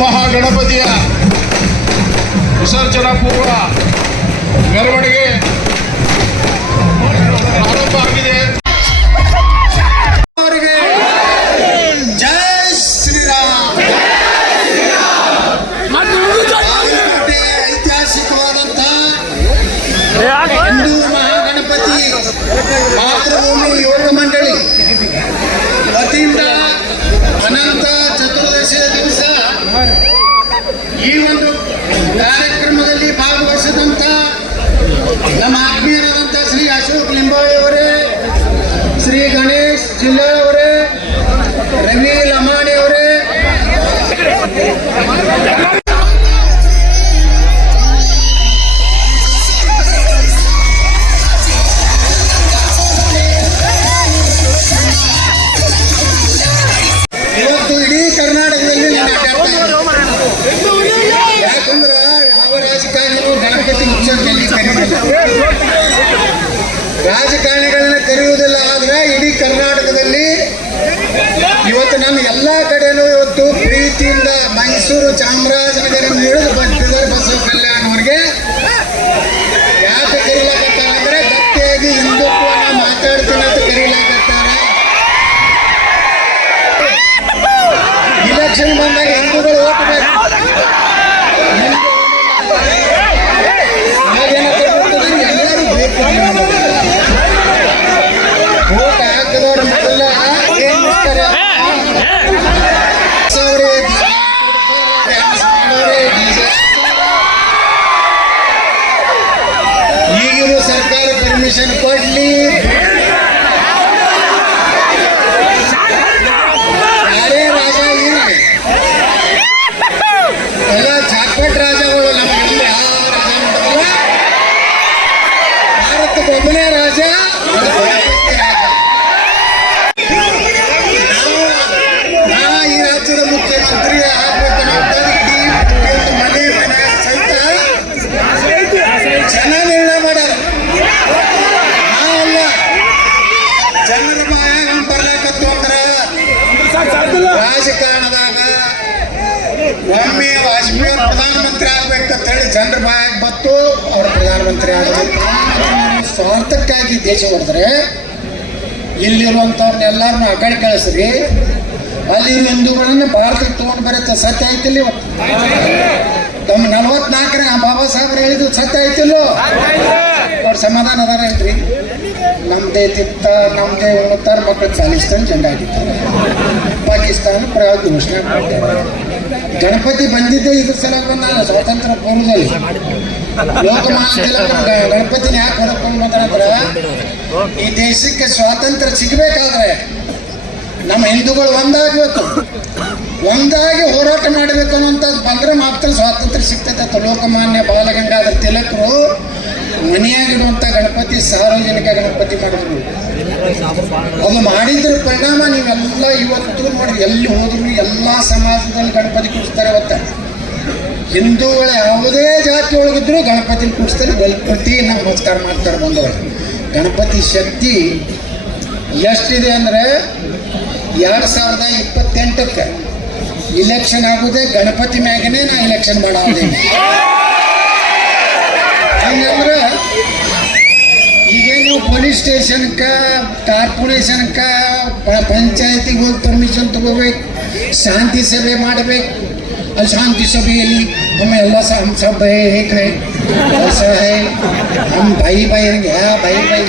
ಮಹಾಗಣಪತಿಯ ವಿಸರ್ಜನಾ ಪೂರ್ವ ಮೆರವಣಿಗೆ ಪ್ರಾರಂಭ ಆಗಿದೆ. ಅವರಿಗೆ ಜೈ ಶ್ರೀರಾಮ್. ಐತಿಹಾಸಿಕವಾದಂತ ಹಿಂದೂ ಮಹಾಗಣಪತಿ ಮಾತೃಭೂಮಿ ಯೋಗ ಮಂಡಳಿ ವತಿಯಿಂದ ಅನಂತ ಚತುರ್ದಶಿಯ ದಿವಸ ಈ ಒಂದು ಕಾರ್ಯಕ್ರಮದಲ್ಲಿ ಭಾಗವಹಿಸಿದಂಥ ನಮ್ಮ ಆತ್ಮೀಯರಾದಂಥ ಶ್ರೀ ಅಶೋಕ್ ಲಿಂಬಾವಳಿ ಅವರೇ, ಶ್ರೀ ಗಣೇಶ್ ಜಿಲ್ಲಾಳ್ ಅವರೇ, ರವಿ ಲಮಾಣಿ ಅವರೇ, ಇವತ್ತು ಇಡೀ ಕರ್ನಾಟಕದಲ್ಲಿ ಯಾಕಂದ್ರೆ ಯಾವ ರಾಜಕಾರಣಿಗಳು ಗಣಪತಿ ಉತ್ಸವದಲ್ಲಿ ರಾಜಕಾರಣಿಗಳನ್ನ ಕರೆಯುವುದಿಲ್ಲ. ಆದ್ರೆ ಇಡೀ ಕರ್ನಾಟಕದಲ್ಲಿ ಇವತ್ತು ನಮ್ಮ ಎಲ್ಲ ಕಡೆನೂ ಇವತ್ತು ಪ್ರೀತಿಯಿಂದ ಮೈಸೂರು ಚಾಮರಾಜನಗರ ಹಿಡಿದು ಬಂದಿದ್ದಾರೆ ಬಸವ ಕಲ್ಯಾಣ ಅವರಿಗೆ. ಯಾಕೆ ಕರೀಲಾಕತ್ತಾರ ಅಂದ್ರೆ ಗಟ್ಟಿಯಾಗಿ ಹಿಂದುತ್ವನ ಮಾತಾಡ್ತೀನಿ ಅಂತ ಕರೀಲಾಕತ್ತಾರೆ. ಇಲೆಕ್ಷನ್ ಬಂದಾಗ ಹಿಂದೂಗಳು ಓಟ್ ಬೇಕು. ಎಲ್ಲರೂ ಬೇಕು. ಓಟ್ ಹಾಕಿದವ್ರ ಮೊದಲ ಏನ್ ಮಾಡ್ತಾರೆ? ಈಗಿರೋ ಸರ್ಕಾರ ಪರ್ಮಿಷನ್ ಕೊಡ್ಲಿ, ಯಾರೇ ರಾಜ ಇರಲಿ, ಎಲ್ಲ ಚಾಕ್ಪಟ್ ರಾಜಗಳು ನಮಗೆಲ್ಲ ಯಾವ ರಾಜ ನೋಡಲ್ಲ. ಭಾರತಕ್ಕೊಬ್ಬನೇ ರಾಜ, ಈ ರಾಜ್ಯದ ಮುಖ್ಯಮಂತ್ರಿ ಆಗ್ಬೇಕು ಮನೆ ಮನೆ ಸಹಿತ ಜನ ನಿರ್ಣಯ ಮಾಡ್ಯಾರ. ನಾವಲ್ಲ, ಜನರ ಬಾಯಾಗ ಬರ್ಲಾಕತ್ತು ಅಂದ್ರ ರಾಜಕಾರಣದಾಗ ಒಮ್ಮೆ ವಾಜಪೇಯಿ ಪ್ರಧಾನಮಂತ್ರಿ ಆಗ್ಬೇಕಂತ ಹೇಳಿ ಜನರ ಬಾಯಾಗ ಬತ್ತು ಅವ್ರ ಪ್ರಧಾನಮಂತ್ರಿ ಆಗಬೇಕು. ಸ್ವಾರ್ಥಕ್ಕಾಗಿ ದೇಶ ಹೊಡೆದ್ರೆ ಇಲ್ಲಿರುವಂಥವ್ರನ್ನ ಎಲ್ಲರನ್ನ ಆ ಕಡೆ ಕಳಿಸ್ರಿ, ಅಲ್ಲಿ ಹಿಂದೂಗಳನ್ನ ಭಾರತಕ್ಕೆ ತೊಗೊಂಡು ಬರುತ್ತೆ. ಸತ್ಯ ಐತಿಲ್ಲ? ಇವತ್ತು ತಮ್ಮ 44ರ ಬಾಬಾ ಸಾಹೇಬ್ರು ಹೇಳಿದ್ದು ಸತ್ಯ ಐತಿಲ್ಲೋ? ಅವ್ರ ಸಮಾಧಾನ ಅದಾರ ಹೇಳ್ರಿ. ನಮ್ದೇ ತಿತ್ತ ನಮ್ದೇ ಉಣ್ತಾರ, ಮಕ್ಕಳು ಪಾಕಿಸ್ತಾನ ಜೆಂಡ ಆಗಿರ್ತಾರೆ, ಪಾಕಿಸ್ತಾನ ಪ್ರಯೋಗ ಘೋಷಣೆ ಮಾಡ್ತಾರೆ. ಗಣಪತಿ ಬಂದಿದ್ದೆ ಇದ್ರ ಸಲ ಬಂದ ಸ್ವಾತಂತ್ರ್ಯ ಪೂರ್ವದಲ್ಲಿ. ಲೋಕಮಾನ್ಯ ತಿಲಕರು ಗಣಪತಿನ ಯಾಕೆ ಹೊರಕೊಂಡು ಬಂದ್ರೆ ಈ ದೇಶಕ್ಕೆ ಸ್ವಾತಂತ್ರ್ಯ ಸಿಗಬೇಕಾದ್ರೆ ನಮ್ಮ ಹಿಂದೂಗಳು ಒಂದಾಗಬೇಕು, ಒಂದಾಗಿ ಹೋರಾಟ ಮಾಡಬೇಕು ಅನ್ನೋಂಥದ್ದು ಬಂದ್ರೆ ಮಾತ್ರ ಸ್ವಾತಂತ್ರ್ಯ ಸಿಗ್ತೈತೆ ಅಂತ ಲೋಕಮಾನ್ಯ ಬಾಲಗಂಗಾಧರ ತಿಲಕರು ಮನೆಯಾಗಿರುವಂಥ ಗಣಪತಿ ಸಾರ್ವಜನಿಕ ಗಣಪತಿ ಮಾಡಿದ್ರು. ಅದು ಮಾಡಿದ್ರ ಪರಿಣಾಮ ನೀವೆಲ್ಲ ಇವತ್ತು ನೋಡಿ ಎಲ್ಲಿ ಹೋದ್ರು ಎಲ್ಲ ಸಮಾಜದಲ್ಲಿ ಗಣಪತಿ ಕೂಡಿಸ್ತಾರೆ. ಇವತ್ತ ಹಿಂದೂಗಳು ಯಾವುದೇ ಜಾತಿ ಒಳಗಿದ್ರು ಗಣಪತಿ ಕೂಡಿಸ್ತಾರೆ. ಗಣಪತಿ ನಮಸ್ಕಾರ ಮಾಡ್ತಾರೆ ಬಂದವರು. ಗಣಪತಿ ಶಕ್ತಿ ಎಷ್ಟಿದೆ ಅಂದರೆ 2028ಕ್ಕೆ ಇಲೆಕ್ಷನ್ ಆಗೋದೇ ಗಣಪತಿ ಮ್ಯಾಗನೇ ನಾ ಇಲೆಕ್ಷನ್ ಮಾಡೋದೇ. ಹಂಗಂದ್ರೆ ಈಗೇನು ಪೊಲೀಸ್ ಸ್ಟೇಷನ್ಕ ಕಾರ್ಪೊರೇಷನ್ಕ ಪಂಚಾಯತಿಗೆ ಹೋಗಿ ಪರ್ಮಿಷನ್ ತಗೋಬೇಕು, ಶಾಂತಿ ಸಭೆ ಮಾಡಬೇಕು. ಅಲ್ಲಿ ಶಾಂತಿ ಸಭೆಯಲ್ಲಿ ನಮ್ಮ ಎಲ್ಲ सब एक है ऐसा है हम भाई भाई भाई भाई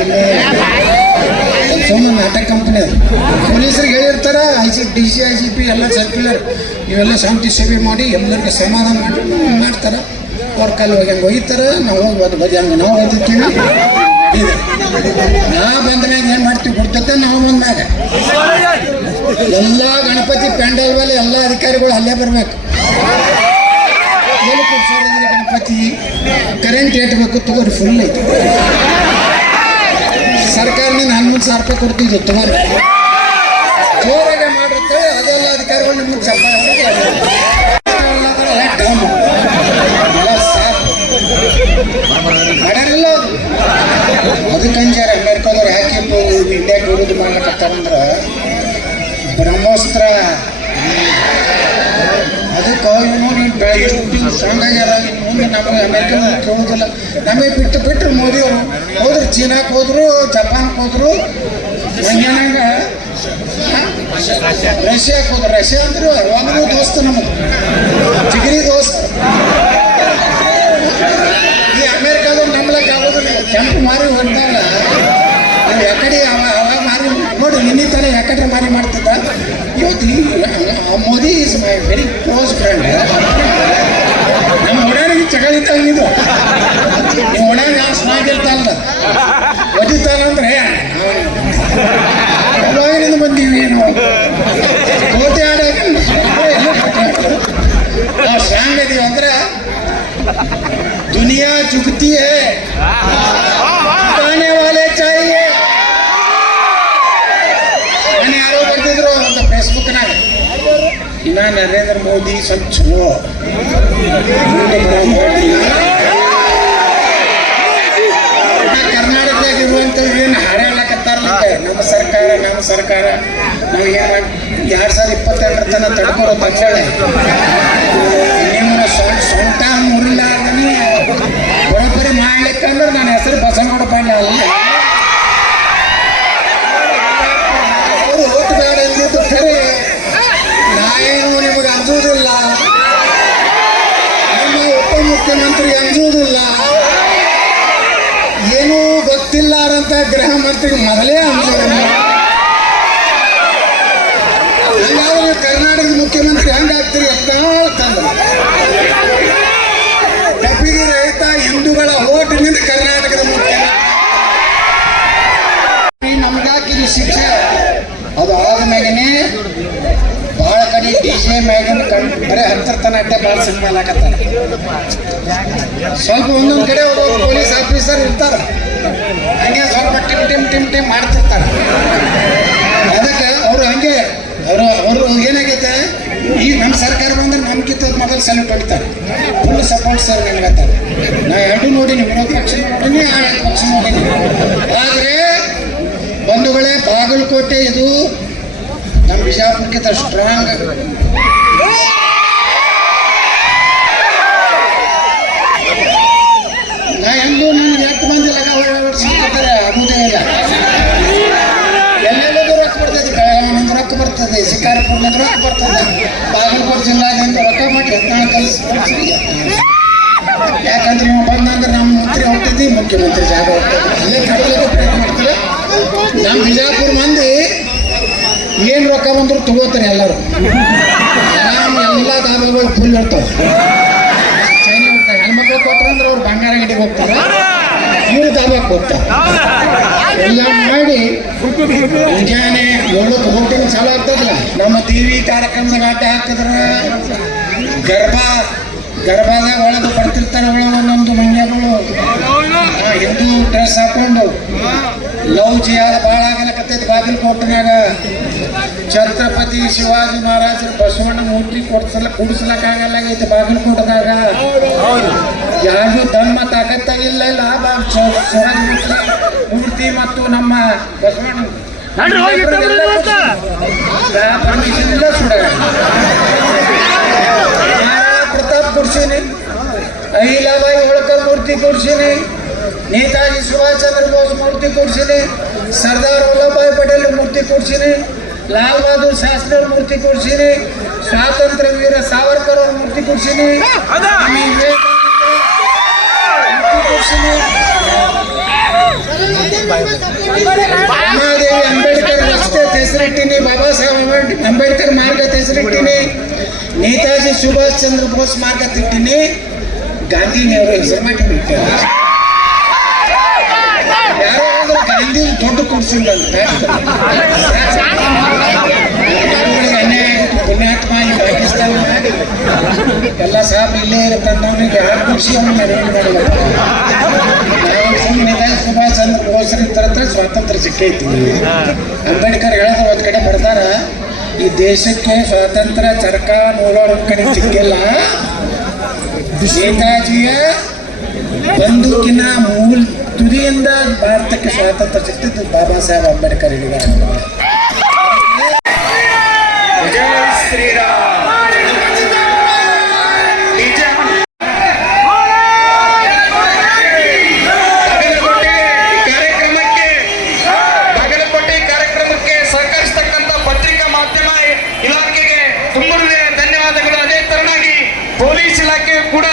ಸುಮ್ಮನೆ ನಾಟಕ ಕಂಪನಿ ಅದು. ಪೊಲೀಸರಿಗೆ ಹೇಳಿರ್ತಾರ, DC IGP ಎಲ್ಲ ಸರ್ಕ್ಯುಲರ್ ಇವೆಲ್ಲ ಶಾಂತಿ ಸಭೆ ಮಾಡಿ ಎಲ್ಲರಿಗೆ ಸಮಾಧಾನ ಮಾಡ್ತಾರೆ. ಅವ್ರ ಕಾಲು ಹೋಗಿ ಹಂಗೆ ಒಯ್ತಾರೆ. ನಾವು ಹೋಗಿ ಬದಿ ಹಂಗೆ ನಾವು ಓದಿರ್ತೀವಿ. ನಾ ಬಂದ ಮ್ಯಾಗ ಏನು ಮಾಡ್ತೀವಿ ಕೊಡ್ತೈತೆ. ನಾವು ಬಂದಾಗ ಎಲ್ಲ ಗಣಪತಿ ಪೆಂಡಲ್ ಮೇಲೆ ಎಲ್ಲ ಅಧಿಕಾರಿಗಳು ಅಲ್ಲೇ ಬರಬೇಕು. ಎಲ್ಲಿ ಕೂರ್ಸೋದ್ರೆ ಗಣಪತಿ ಕರೆಂಟ್ ಏಟ್ಬೇಕು ತಗೋರಿ, ಫುಲ್ ಐತಿ. ಸರ್ಕಾರದಿಂದ 11,000 ರೂಪಾಯಿ ಕೊಡ್ತಿದ್ವಿ ತಗೋರಿ, ಜೋರಾಗೆ ಮಾಡಿರ್ತೇವೆ. ಅದೆಲ್ಲ ಅಧಿಕಾರಿಗಳು ನಿಮ್ಗೆ ಮಾಡ್ಯಾರಿಲ್ಲ. ಅದಕ್ಕಂಜಾರ ಅಮೇರಿಕಾದವ್ರು ಯಾಕೆ ಇಂಡಿಯಾಗೆ ವಿರೋಧ ಮಾಡ್ಲಕತ್ತಾರಂದ್ರೆ ಬ್ರಹ್ಮೋಸ್ತ್ರ ಅದಕ್ಕೆ ನೋಡಿ ಎಷ್ಟು ಸ್ಟ್ರಾಂಗ್ ಆಗ್ಯಾರ. ಇನ್ನು ಮುಂದೆ ನಮಗೆ ಅಮೆರಿಕ ಕೇಳೋದಿಲ್ಲ. ನಮಗೆ ಬಿಟ್ಟರು ಮೋದಿಯವರು ಹೋದ್ರು, ಚೀನಾಕ್ಕೆ ಹೋದ್ರು, ಜಪಾನ್ಗೆ ಹೋದ್ರು, ಹಂಗೇನಂಗ ರಷ್ಯಾಕ್ಕೆ ಹೋದ್ರು. ರಷ್ಯಾ ಅಂದ್ರೆ ಯಾವಾಗಲೂ ದೋಸ್ತ ನಮಗೆ, ಜಿಗಿರಿ ದೋಸ್ತ. ಈ ಅಮೆರಿಕಾದವ್ರು ನಂಬಲಕ್ಕೆ ಆಗೋದಿಲ್ಲ. ಕೆಂಪು ಮಾರಿ ಹೊಡ್ತಾವಲ್ಲ, ನಾವು ಯಾಕಡೆ ಅವಾಗ ಮಾರಿ ನೋಡಿ ನಿನ್ನೆ ತಾನೇ ಯಾಕಡೆ ಮಾರಿ ಮಾಡ್ತಿದ್ದ. ಇವತ್ತು Modi is my very close friend. ನಮ್ಮ ಓಡಾಡಿಗೆ ಚಗಳಿದ್ದಂಗಿದ್ದು, ನೀವು ಓಡಾಡಿ ನಾನು ಸ್ನಾಗಿರ್ತಾನಲ್ಲ ಒದಿತಾನಂದ್ರೆ ಅವಾಗಿನಿಂದ ಬಂದೀವಿ ನಾವು ಕೋಟೆ ಆಡೋಕೆ ನಾವು ಸ್ಟ್ರಾಂಗ್ ಇದೀವಿ ಅಂದ್ರೆ दुनिया झुकती है, झुकाने वाले चाहिए. ನಾನು ಯಾರೋ ಬರ್ತಿದ್ರು ಒಂದು ಫೇಸ್ಬುಕ್ನಾಗ, ಇನ್ನ ನರೇಂದ್ರ ಮೋದಿ ಸ್ವಲ್ಪ ಚಲೋ ಕರ್ನಾಟಕದಾಗ ಇರುವಂತ ಏನು ಹಾಡಾಡಕತ್ತಾರಲ್ಲ, ನಮ್ಮ ಸರ್ಕಾರ ನಾವು ಏನು ಮಾಡಿ 2022 ತನ ತಡ್ಕೊರೋ ತಕ್ಷಣ ಸ್ವಂತ ಮುರಿಲ್ಲ ಬರೋಬ್ಬರಿ ಮಾಡ್ಲಿಕ್ಕಂದ್ರೆ ನನ್ನ ಹೆಸರು ಬಸವನಗೌಡ ಪಾಂಡೆ ಅಲ್ಲ. ಅವರು ಓಟ್ ಬೇಡ ಅಂದಿದ್ದು ಖರೆ, ನಾವೇನು ನಿಮಗೆ ಅಂಜುವುದಿಲ್ಲ, ನಮ್ಮ ಉಪಮುಖ್ಯಮಂತ್ರಿ ಅಂಜುವುದಿಲ್ಲ, ಏನೂ ಗೊತ್ತಿಲ್ಲಾರಂತ ಗೃಹ ಮಂತ್ರಿ ಮೊದಲೇ ಅಂಜುವುದಿಲ್ಲ. ಹಂಗಾದ್ರೆ ಕರ್ನಾಟಕದ ಮುಖ್ಯಮಂತ್ರಿ ಹಂಗಾಗ್ತೀರಿ ತಂದ್ರು. ಕಪಿಗೆ ರಹಿತ ಹಿಂದೂಗಳ ಓಟಿನಿಂದ ಕರ್ನಾಟಕದ ಮುಖ್ಯಮಂತ್ರಿ ನಮ್ಗಾಕಿದ ಶಿಕ್ಷೆ ಅದು ಆದ್ಮೇಲೆ ಬಹಳ ಕಡೆ ಡಿಜೆ ಮ್ಯಾಗಿನ ಬರೀ 10 ತನ ಅಡ್ಡೆ ಭಾಳ ಸಿನಿಮಾ ಹಾಕತ್ತಾರ. ಸ್ವಲ್ಪ ಒಂದೊಂದು ಕಡೆ ಒಬ್ಬೊಬ್ಬರು ಪೊಲೀಸ್ ಆಫೀಸರ್ ಇರ್ತಾರ, ಹಂಗೆ ಸ್ವಲ್ಪ ಟಿಮ್ ಮಾಡ್ತಿರ್ತಾರೆ. ಅದಕ್ಕೆ ಅವರು ಹಂಗೆ ಅವರು ಏನಾಗೈತೆ, ಈಗ ನಮ್ಮ ಸರ್ಕಾರ ಬಂದ್ರೆ ನಮ್ಗಿಂತ ಮೊದಲು ಸೆಲ್ಯೂಟ್ ಹೊಡಿತಾರೆ, ಫುಲ್ ಸಪೋರ್ಟ್ ಸರ್ ನನಗತ್ತಾರೆ. ನಾ ಎರಡು ನೋಡಿನಿ, ವಿರೋಧ ಪಕ್ಷ ನೋಡಿನಿ, ಆಡಳಿತ ಪಕ್ಷ ನೋಡಿನಿ. ಆದರೆ ಬಂಧುಗಳೇ, ಬಾಗಲಕೋಟೆ ಇದು ನಮ್ಮ ಬಿಜಾಪುರಕ್ಕಿಂತ ಸ್ಟ್ರಾಂಗ್. ನಾ ಎಂದೂ ನನಗೆ 8 ಮಂದಿ ಲಗ ಸಿಗ್ತಾರೆ ಆಗುವುದೇ ಇಲ್ಲ. ಎಲ್ಲೆಲ್ಲದೂ ರೊಕ್ಕ ಬರ್ತದೆ, ಬೆಳಗಾವಿನಿಂದ ರೊಕ್ಕ ಬರ್ತದೆ, ಶಿಕಾರಪುರದಿಂದ ರೊಕ್ಕ ಬರ್ತದೆ, ಬಾಗಲಕೋಟೆ ಜಿಲ್ಲಾದಿಂದ ರೊಕ್ಕ ಮಾಡಿ ಕಲಿಸಿ. ಯಾಕಂದ್ರೆ ನೀವು ಬಂದಂದ್ರೆ ನಮ್ಮ ಮಂತ್ರಿ ಹೊಟ್ಟಿದ್ದಿ, ಮುಖ್ಯಮಂತ್ರಿ ಜಾಗ ಹೋಗ್ತದೆ, ಅಲ್ಲೇ ಕಡೆಗೆ ಪ್ರಯತ್ನ ಮಾಡ್ತಾರೆ. ನಮ್ಮ ಬಿಜಾಪುರ ಮಂದಿ ಏನು ರೊಕ್ಕ ಬಂದ್ರು ತಗೋತಾರೆ ಎಲ್ಲರೂ. ಎಲ್ಲ ದಾಬಗಳು ಫುಲ್ ಇರ್ತಾವೆ, ಚೈನಿ ಹೋಗ್ತಾರೆ. ಹೆಣ್ಮಕ್ಳು ಕೊಟ್ಟರಂದ್ರೆ ಅವ್ರು ಬಂಗಾರ ಗಡಿಗೆ ಹೋಗ್ತಾರೆ, ಇವ್ರು ದಾಬಕ್ಕೆ ಹೋಗ್ತಾರೆ. ಎಲ್ಲ ಮಾಡಿ ಮುಂಜಾನೆ 7ಕ್ಕೆ ಹೋಗ್ತೀನಿ ಚಾಲು ಆಗ್ತದಲ್ಲ. ನಮ್ಮ ಟಿವಿ ಕಾರ್ಯಕ್ರಮದಾಗ ಆಟ ಹಾಕಿದ್ರೆ ಗರ್ಭದಾಗ ಒಳಗೆ ಬರ್ತಿರ್ತಾರೆ ಒಂದೊಂದು ಮಂಡ್ಯಗಳು ಹಿಂದೂ ಡ್ರೆಸ್ ಹಾಕೊಂಡು ಲವ್ ಜಿಯಾದ ಭಾಳ ಆಗಲಕತ್ತೈತಿ. ಬಾಗಲಕೋಟೆನಾಗ ಛತ್ರಪತಿ ಶಿವಾಜಿ ಮಹಾರಾಜರು ಬಸವಣ್ಣ ಮೂರ್ತಿ ಕೂಡಿಸ್ಲಕ್ಕಾಗಲ್ಲಾಗೈತಿ. ಬಾಗಲಕೋಟೆದಾಗ ಯಾರು ಧರ್ಮ ತಾಕತ್ತಾಗಿಲ್ಲ. ಶಿವಾಜಿ ಮೂರ್ತಿ ಮತ್ತು ನಮ್ಮ ಬಸವಣ್ಣ ಪರ್ಮಿಷನ್ ಇಲ್ಲ ಸುಡ ಪ್ರತಾಪ್ ಕೊಡ್ಸೀನಿ, ಅಹಿಲಾಬಾಯಿ ಹೋಳ್ಕರ್ ಮೂರ್ತಿ ಕೊಡ್ಸೀನಿ, ನೇತಾಜಿ ಸುಭಾಷ್ ಚಂದ್ರ ಬೋಸ್ ಮೂರ್ತಿ ಕೊಡ್ಸೀನಿ, ಸರ್ದಾರ್ ವಲ್ಲಭಭಾಯಿ ಪಟೇಲ್ ಮೂರ್ತಿ ಕೊಡ್ಸೀನಿ, ಲಾಲ್ ಬಹದ್ದೂರ್ ಶಾಸ್ತ್ರಿ ಅವ್ರ ಮೂರ್ತಿ ಕೊಡ್ಸೀನಿ, ಸ್ವಾತಂತ್ರ್ಯ ವೀರ ಸಾವರ್ಕರ್ ಅವ್ರ ಮೂರ್ತಿ ಕೊಡ್ಸೀನಿ, ಅಣ್ಣಾದೇವಿ ಅಂಬೇಡ್ಕರ್ ರಸ್ತೆ ಹೆಸರಿಟ್ಟಿನಿ, ಬಾಬಾ ಸಾಹೇಬ್ ಅಂಬೇಡ್ಕರ್ ಮಾರ್ಗ ಹೆಸರಿಟ್ಟಿನಿ, ನೇತಾಜಿ ಸುಭಾಷ್ ಚಂದ್ರ ಬೋಸ್ ಮಾರ್ಗ ತಿಟ್ಟಿನಿ, ಗಾಂಧಿನಿಯವರು ಹೆಸರು ಮಾಡಿ ಬಿಡ್ತಾರೆ. ಯಾರೋ ಗಾಂಧಿ ದೊಡ್ಡ ಕೊಡ್ಸಿಲ್ಲ ಅನ್ಯಾಯ ಪುಣ್ಯಾತ್ಮ. ಈ ಪಾಕಿಸ್ತಾನ ಎಲ್ಲ ಸಾಬ್ ಇಲ್ಲೇ ಇರತ್ತಂದವನಿಗೆ ಯಾರು ಖುಷಿ ಅವನು ಮೆರವಣಿಗೆ ಮಾಡಲ್ಲ. ನೇತಾಜಿ ಸುಭಾಷ್ ಚಂದ್ರ ಬೋಸ್ ಹತ್ರ ಸ್ವಾತಂತ್ರ್ಯ ಸಿಕ್ಕೈತಿ. ಅಂಬೇಡ್ಕರ್ ಹೇಳಿದ್ರೆ ಒಂದ್ ಕಡೆ ಬರ್ತಾರ, ಈ ದೇಶಕ್ಕೆ ಸ್ವಾತಂತ್ರ್ಯ ಚರಕ ನೋಡೋರ್ ಕಡೆ ಸಿಕ್ಕಿಲ್ಲ, ನೇತಾಜಿಯ ಬಂದೂಕಿನ ಮೂಲ ತುದಿಯಿಂದ ಭಾರತಕ್ಕೆ ಸ್ವಾತಂತ್ರ್ಯ ಸಿಕ್ತಿದ್ದು ಬಾಬಾ ಸಾಹೇಬ್ ಅಂಬೇಡ್ಕರ್ ಹೇಳಿದ್ದಾರೆ. ಜೈ ಶ್ರೀರಾಮ್. ಇಲಾಖೆ ಕೂಡ